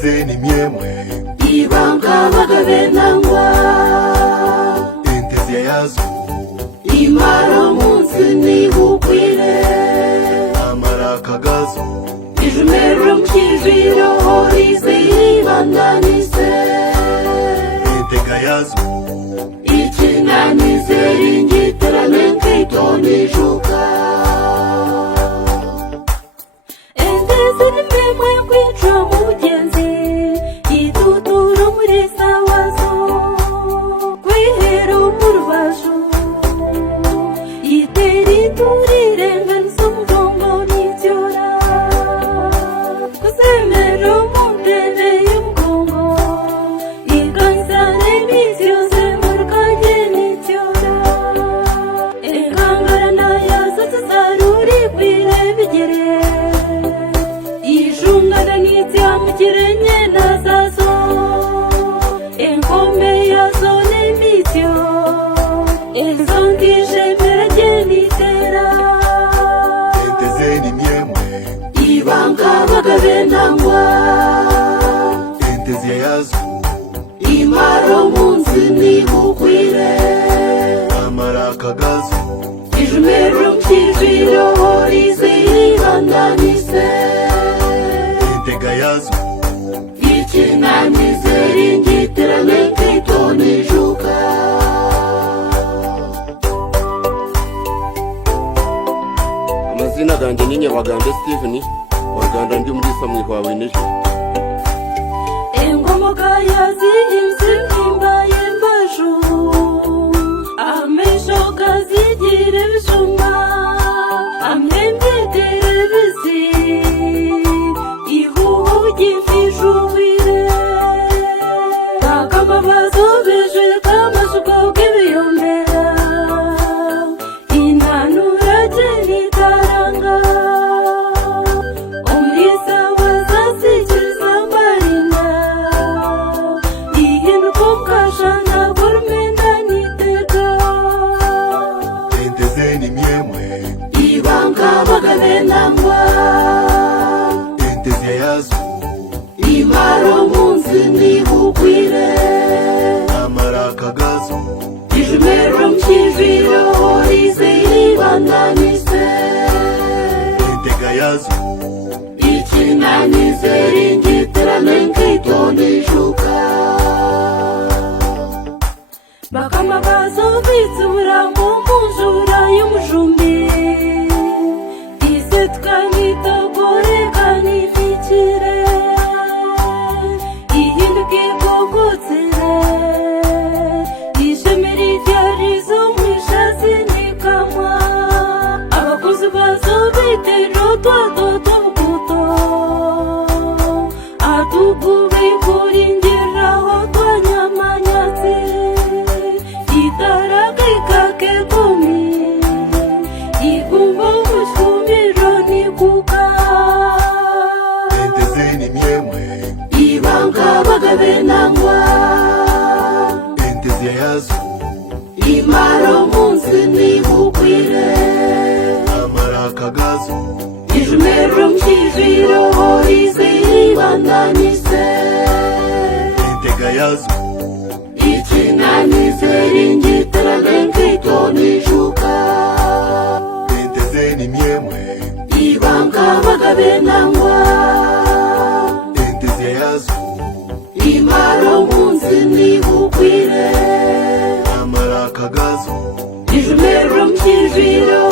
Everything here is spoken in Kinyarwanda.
Enteze ni myemwe ibanga bagabenangwa Enteze yazo imara munsi nibukwire Amaraka gazo ijumero mkijiro horize ibandanise Entega yazo ikinanize ringiterane nkitonijuka Enteze ni myemwe kwica mugenzi itutura muri sawazo kwihera umurubasho iteri turirenganiza umugongo n'ibyora kuzemera umundebe y'umugongo igansane n'ibyose murukanye n'ibyora ekangarana yazatse zaruri kwire bigere ijungana n'ibyamugiranye nazazo enkome yazo n'imibyo ezo ndijemera genitera Enteze ni myemwe ibanga bagabenangwa Enteze yazo imaro munsi nibukwire Amaraka gazo ijumero mkijiro horize ibandanise Entega yazo ikinanize ringiterane nkitonijuka Amazina ganjye ni Nyabagande Steven waganda ndi muri samwe kwawe n'ejo Engomoka yazihinze imbaye mbaju amesho kazigire bishuma amemyetere bisi ihuhu gifishuwire takamabazo bejwe kamashuko k'ibiyomera inanura jenitaranga umulisa wazasikiza marinda ihinduka ukashana kurumenda niteka Enteze ni myemwe ibanga bagabenangwa Enteze yazo imaro munsi nibukwire Amaraka gazo ijumero mkijiro horize ibandanise Entega yazo ikinanize ringiterane nkitonijuka bakama bazobitse uburambo munjura y'umujumbi ise tukanyitogore kanifikire ihinduka ikogotsire isheme riryarizo mwishazi nikamwa abakozi bazobitero twadoto bukuto atugube kuringiraho twanyamanyatsi itaragikake kumi igumba umushumiro nikuka Enteze ni myemwe ibanga bagabenangwa Enteze yazo imaro munsi nibukwire Amaraka gazo ijumero mkijiro horize ibandanise Entega yazo ikinanize ringiterane nkitonijuka Enteze ni myemwe ibanga bagabenangwa Enteze yazo imaro munsi nibukwire Amaraka gazo ijumero mkijiro